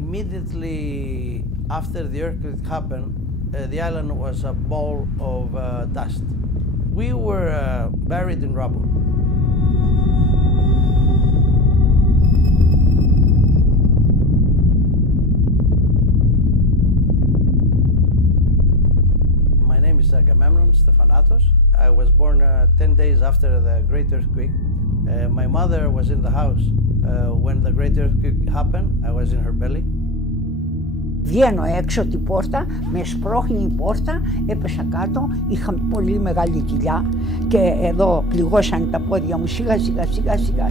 Immediately after the earthquake happened, the island was a ball of dust. We were buried in rubble. My name is Agamemnon Stefanatos. I was born 10 days after the great earthquake. My mother was in the house when the great earthquake happened. I was in her belly. Βγαίνω έξω την πόρτα, με σπρώχνει η πόρτα, έπεσα κάτω, είχα πολύ μεγάλη κοιλιά και εδώ πληγώσαν τα πόδια μου σιγά σιγά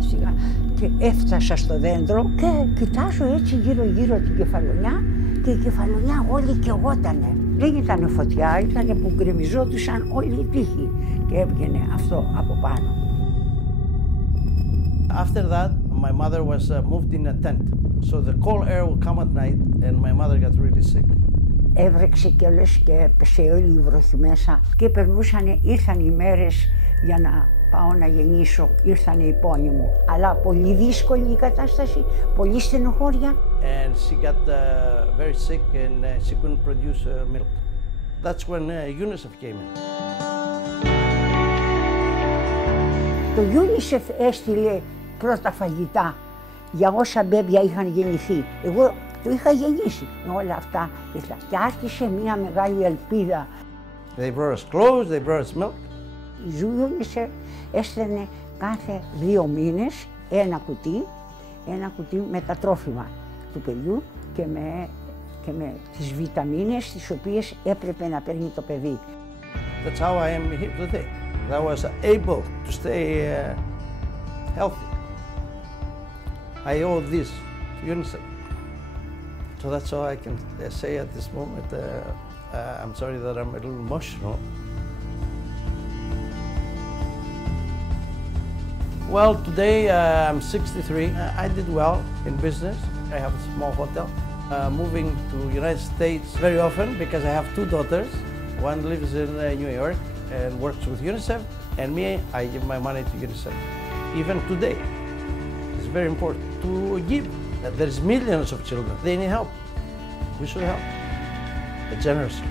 και έφτασα στο δέντρο και κοιτάζω έτσι γύρω γύρω την κεφαλονιά και η κεφαλονιά όλη καιγότανε. Δεν ήταν φωτιά, ήταν που γκρεμιζόντουσαν όλη η τύχη και έβγαινε αυτό από πάνω. After that, my mother was moved in a tent. So the cold air would come at night and my mother got really sick. Έβρεξε κιόλας και έπεσε όλη η βροχή μέσα και ήρθαν οι μέρες για να πάω να γεννήσω, ήρθαν οι πόνοι μου. Αλλά πολύ δύσκολη η κατάσταση, πολύ στενοχώρια. And she got very sick and she couldn't produce milk. That's when UNICEF came in. Το UNICEF έστειλε πρώτα φαγητά για όσα μπέμπια είχαν γεννηθεί. Εγώ το είχα γεννήσει με όλα αυτά και άρχισε μια μεγάλη ελπίδα. They brought us clothes, they brought us milk. Η UNICEF έστελνε κάθε 2 μήνες ένα κουτί με τα τρόφιμα του παιδιού και με τις βιταμίνες τις οποίες έπρεπε να παίρνει το παιδί. That's how I am here today. I was able to stay healthy. I owe this to UNICEF. So that's all I can say at this moment. I'm sorry that I'm a little emotional. Well, today I'm 63. I did well in business. I have a small hotel. Moving to United States very often because I have 2 daughters. One lives in New York and works with UNICEF, and me, I give my money to UNICEF. Even today, it's very important to give. There's millions of children. They need help. We should help generously.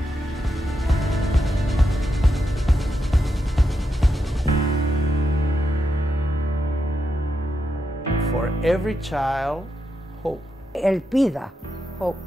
For every child, hope. Ελπίδα, hope.